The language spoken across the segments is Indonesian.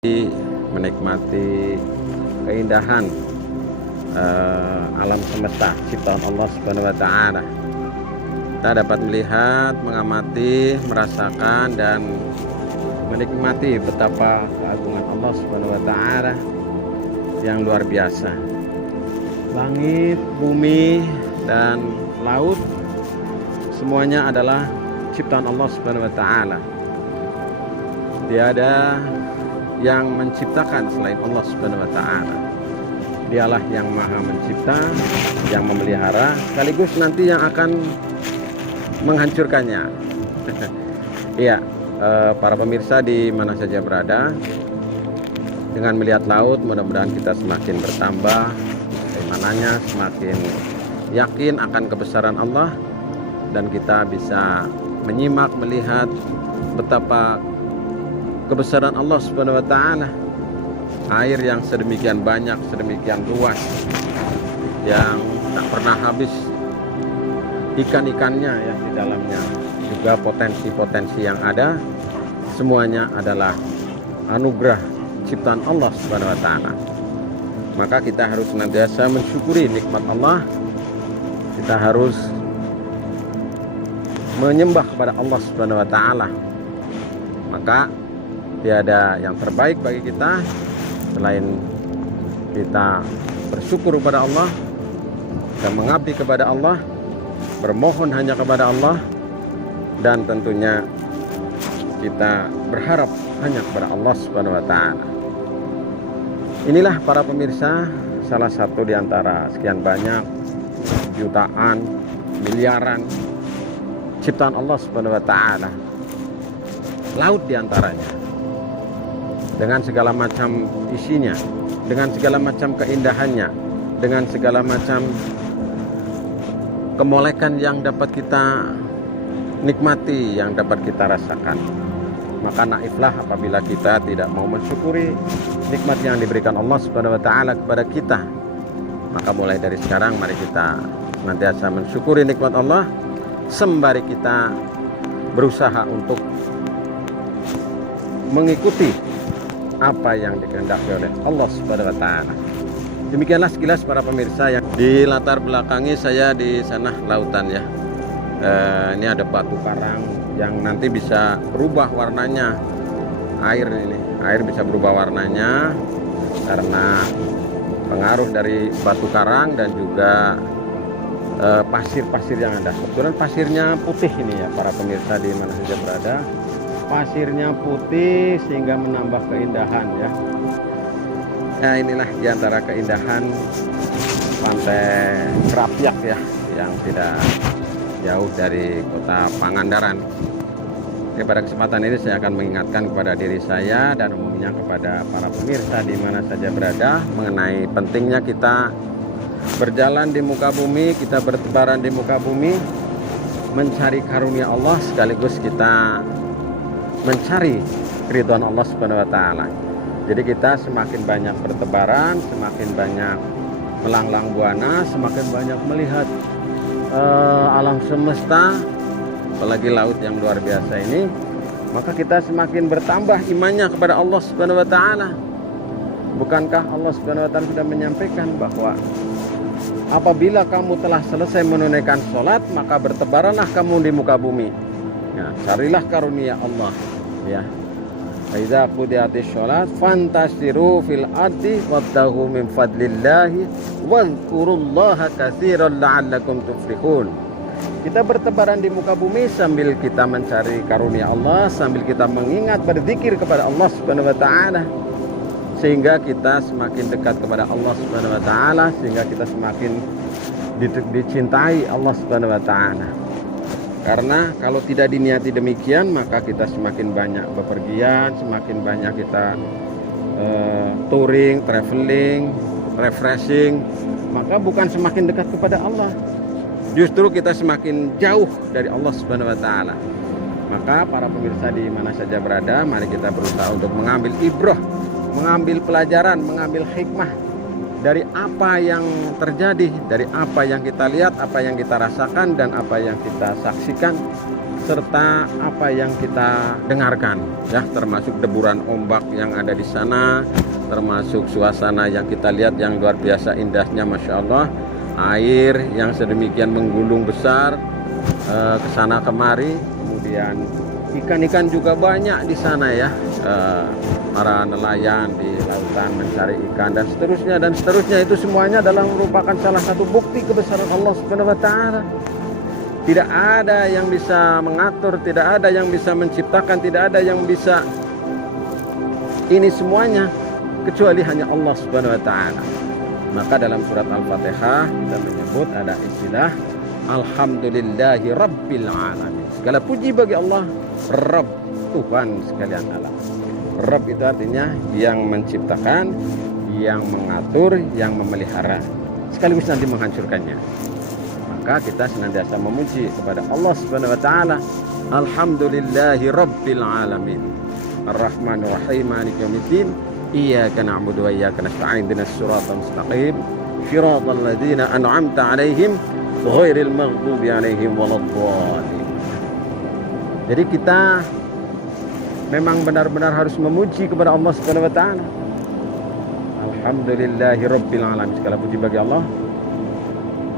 menikmati keindahan alam semesta ciptaan Allah Subhanahu wa taala. Kita dapat melihat, mengamati, merasakan dan menikmati betapa keagungan Allah Subhanahu wa taala yang luar biasa. Langit, bumi dan laut semuanya adalah ciptaan Allah Subhanahu wa taala. Tiada yang menciptakan selain Allah Subhanahu wa taala. Dialah yang maha mencipta, yang memelihara, sekaligus nanti yang akan menghancurkannya. Iya, para pemirsa di mana saja berada, dengan melihat laut mudah-mudahan kita semakin bertambah keimanannya, semakin yakin akan kebesaran Allah, dan kita bisa menyimak, melihat betapa kebesaran Allah Subhanahu wa taala. Air yang sedemikian banyak, sedemikian luas, yang tak pernah habis ikan-ikannya ya di dalamnya, juga potensi-potensi yang ada, semuanya adalah anugerah ciptaan Allah Subhanahu wa taala. Maka kita harus senantiasa mensyukuri nikmat Allah. Kita harus menyembah kepada Allah Subhanahu wa taala. Maka tiada yang terbaik bagi kita selain kita bersyukur kepada Allah dan mengabdi kepada Allah, bermohon hanya kepada Allah, dan tentunya kita berharap hanya kepada Allah Subhanahu wa taala. Inilah para pemirsa salah satu di antara sekian banyak jutaan, miliaran ciptaan Allah Subhanahu wa taala. Laut di antaranya, dengan segala macam isinya, dengan segala macam keindahannya, dengan segala macam kemolekan yang dapat kita nikmati, yang dapat kita rasakan. Maka naiflah apabila kita tidak mau mensyukuri nikmat yang diberikan Allah Subhanahu wa taala kepada kita. Maka mulai dari sekarang mari kita senantiasa mensyukuri nikmat Allah sembari kita berusaha untuk mengikuti apa yang dikehendaki oleh Allah Subhanahu wa taala. Demikianlah sekilas para pemirsa yang di latar belakangi saya di sana lautan ya. Ini ada batu karang yang nanti bisa berubah warnanya. Air bisa berubah warnanya karena pengaruh dari batu karang dan juga pasir-pasir yang ada. Kebetulan pasirnya putih ini ya para pemirsa di mana saja berada. Pasirnya putih sehingga menambah keindahan ya. Nah, inilah diantara keindahan Pantai Krapyak ya, yang tidak jauh dari kota Pangandaran. Oke, pada kesempatan ini saya akan mengingatkan kepada diri saya dan umumnya kepada para pemirsa di mana saja berada mengenai pentingnya kita berjalan di muka bumi, kita bertebaran di muka bumi, mencari karunia Allah sekaligus kita mencari ridwan Allah Subhanahu wa taala. Jadi kita semakin banyak bertebaran, semakin banyak melanglang buana, semakin banyak melihat alam semesta, apalagi laut yang luar biasa ini, maka kita semakin bertambah imannya kepada Allah Subhanahu wa taala. Bukankah Allah Subhanahu wa taala sudah menyampaikan bahwa apabila kamu telah selesai menunaikan sholat, maka bertebaranlah kamu di muka bumi. Ya, carilah karunia Allah ya. Idza qudiyatis sholat fantasiru fil ardi wabtaghu min fadlillahi wadhkurullaha katsiran la'allakum tuflihun. Kita bertebaran di muka bumi sambil kita mencari karunia Allah, sambil kita mengingat, berzikir kepada Allah Subhanahu wa taala, sehingga kita semakin dekat kepada Allah Subhanahu wa taala, sehingga kita semakin dicintai Allah Subhanahu wa taala. Karena kalau tidak diniati demikian, maka kita semakin banyak bepergian, semakin banyak kita touring, traveling, refreshing, maka bukan semakin dekat kepada Allah, justru kita semakin jauh dari Allah Subhanahu wa taala. Maka para pemirsa di mana saja berada, mari kita berusaha untuk mengambil ibrah, mengambil pelajaran, mengambil hikmah dari apa yang terjadi, dari apa yang kita lihat, apa yang kita rasakan, dan apa yang kita saksikan serta apa yang kita dengarkan, ya, termasuk deburan ombak yang ada di sana, termasuk suasana yang kita lihat yang luar biasa indahnya, masya Allah, air yang sedemikian menggulung besar ke sana kemari, kemudian ikan-ikan juga banyak di sana, ya, para nelayan di lautan mencari ikan dan seterusnya itu semuanya adalah merupakan salah satu bukti kebesaran Allah Subhanahu wa taala. Tidak ada yang bisa mengatur, tidak ada yang bisa menciptakan, tidak ada yang bisa ini semuanya kecuali hanya Allah Subhanahu wa taala. Maka dalam surat Al-Fatihah kita menyebut ada istilah Alhamdulillahi Rabbil Alamin. Segala puji bagi Allah, Rabb, Tuhan sekalian alam. Rabb itu artinya yang menciptakan, yang mengatur, yang memelihara, sekaligus nanti menghancurkannya. Maka kita senantiasa memuji kepada Allah Subhanahu wa taala. Alhamdulillahi Rabbil Alamin. Ar-Rahmanir Rahim, Maliki Yaumiddin. Iyyaka na'budu wa iyyaka nasta'in. Ihdinas siratal mustaqim. Shiratal ladzina an'amta 'alaihim ghairil maghdubi 'alaihim waladdallin. Jadi kita memang benar-benar harus memuji kepada Allah Subhanahu wa taala. Alhamdulillahi Rabbil Alamin. Segala puji bagi Allah,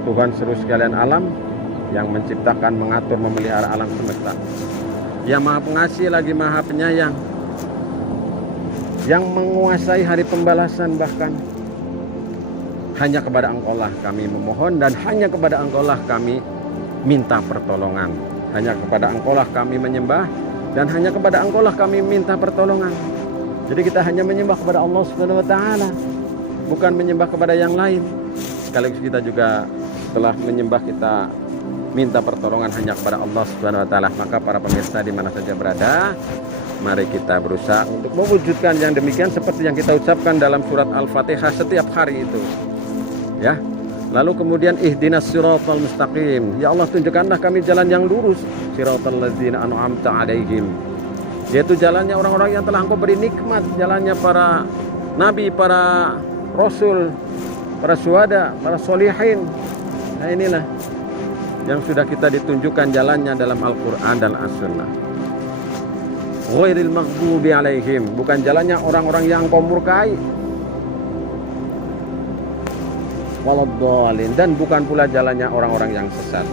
Tuhan seluruh sekalian alam, yang menciptakan, mengatur, memelihara alam semesta, yang maha pengasih lagi maha penyayang, yang menguasai hari pembalasan. Bahkan hanya kepada Engkau-lah kami memohon, dan hanya kepada Engkau-lah kami minta pertolongan. Hanya kepada Engkau-lah kami menyembah, dan hanya kepada Engkau-lah kami minta pertolongan. Jadi kita hanya menyembah kepada Allah Subhanahu wa taala, bukan menyembah kepada yang lain. Sekaligus kita juga setelah menyembah, kita minta pertolongan hanya kepada Allah Subhanahu wa taala. Maka para pemirsa di mana saja berada, mari kita berusaha untuk mewujudkan yang demikian seperti yang kita ucapkan dalam surat Al-Fatihah setiap hari itu, ya. Lalu kemudian ihdinas siratal mustaqim, ya Allah tunjukkanlah kami jalan yang lurus, siratal ladzina an'amta 'alaihim, yaitu jalannya orang-orang yang telah Engkau beri nikmat, jalannya para nabi, para rasul, para syuhada, para sholihin. Nah, inilah yang sudah kita ditunjukkan jalannya dalam Al-Quran dan As-Sunnah. Ghairil maghdubi 'alaihim, bukan jalannya orang-orang yang Engkau murkai, waladdallin, dan bukan pula jalannya orang-orang yang sesat.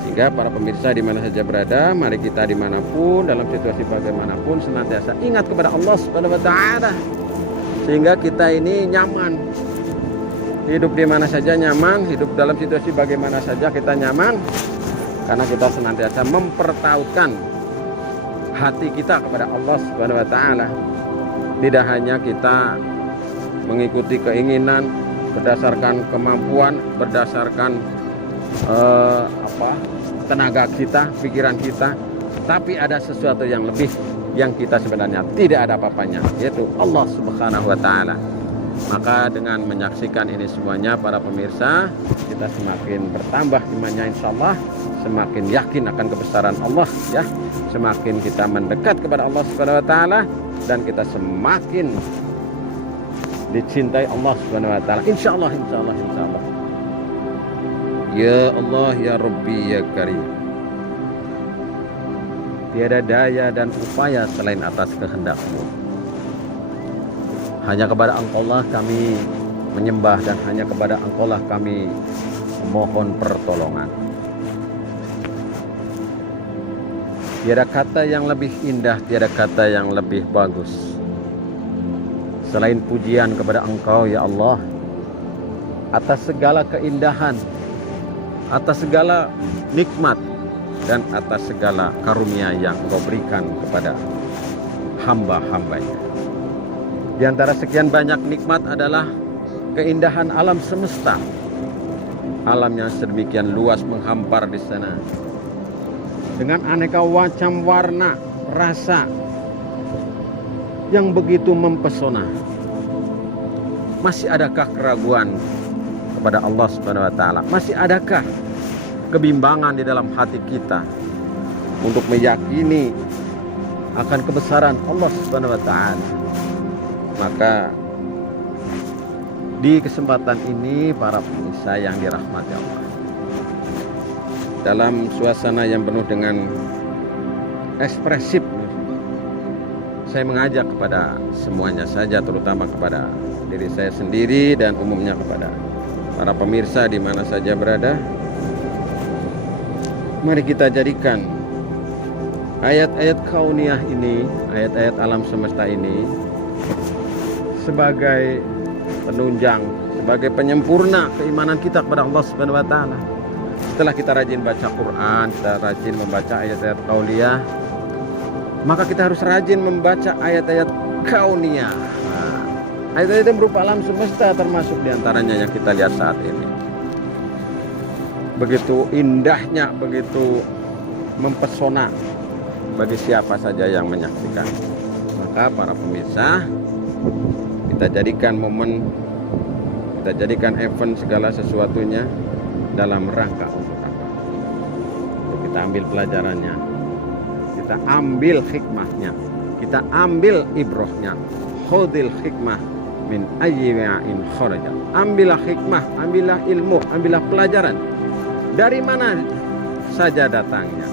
Sehingga para pemirsa di mana saja berada, mari kita dimanapun, dalam situasi bagaimanapun, senantiasa ingat kepada Allah Subhanahu wa taala, sehingga kita ini nyaman. Hidup di mana saja nyaman, hidup dalam situasi bagaimana saja kita nyaman, karena kita senantiasa mempertautkan hati kita kepada Allah Subhanahu wa taala. Tidak hanya kita mengikuti keinginan berdasarkan kemampuan, berdasarkan tenaga kita, pikiran kita, tapi ada sesuatu yang lebih yang kita sebenarnya tidak ada apa-apanya, yaitu Allah Subhanahu wa taala. Maka dengan menyaksikan ini semuanya para pemirsa, kita semakin bertambah imannya insyaallah, semakin yakin akan kebesaran Allah, ya. Semakin kita mendekat kepada Allah Subhanahu wa taala, dan kita semakin dicintai Allah Subhanahu wa taala. Insyaallah. Ya Allah ya Rabbi ya Karim. Tiada daya dan upaya selain atas kehendak-Mu. Hanya kepada Engkau-lah kami menyembah, dan hanya kepada Engkau-lah kami mohon pertolongan. Tiada kata yang lebih indah, tiada kata yang lebih bagus selain pujian kepada Engkau ya Allah, atas segala keindahan, atas segala nikmat, dan atas segala karunia yang Engkau berikan kepada hamba-hambanya. Di antara sekian banyak nikmat adalah keindahan alam semesta. Alamnya sedemikian luas menghampar di sana, dengan aneka macam warna, rasa yang begitu mempesona. Masih adakah keraguan kepada Allah Subhanahu wa taala? Masih adakah kebimbangan di dalam hati kita untuk meyakini akan kebesaran Allah Subhanahu wa taala? Maka di kesempatan ini para pemirsa yang dirahmati Allah, dalam suasana yang penuh dengan ekspresif. Saya mengajak kepada semuanya saja, terutama kepada diri saya sendiri dan umumnya kepada para pemirsa di mana saja berada. Mari kita jadikan ayat-ayat kauniyah ini, ayat-ayat alam semesta ini sebagai penunjang, sebagai penyempurna keimanan kita kepada Allah Subhanahu wa taala. Setelah kita rajin baca Quran, kita rajin membaca ayat-ayat kauniyah, maka kita harus rajin membaca ayat-ayat kauniyah. Ayat-ayat yang berupa alam semesta, termasuk diantaranya yang kita lihat saat ini. Begitu indahnya, begitu mempesona bagi siapa saja yang menyaksikan. Maka para pemirsa, kita jadikan momen, kita jadikan event segala sesuatunya dalam rangka untuk apa? Untuk kita ambil pelajarannya, kita ambil hikmahnya, kita ambil ibrohnya. Khudil hikmah min ayyi'in kharaja. Ambillah hikmah, ambillah ilmu, ambillah pelajaran dari mana saja datangnya.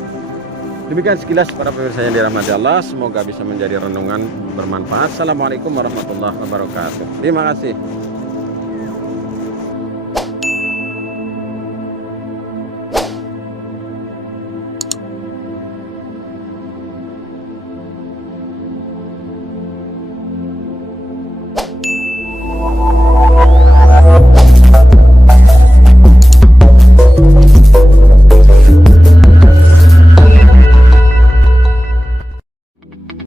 Demikian sekilas para pemirsa yang dirahmati Allah, semoga bisa menjadi renungan bermanfaat. Assalamualaikum warahmatullahi wabarakatuh. Terima kasih.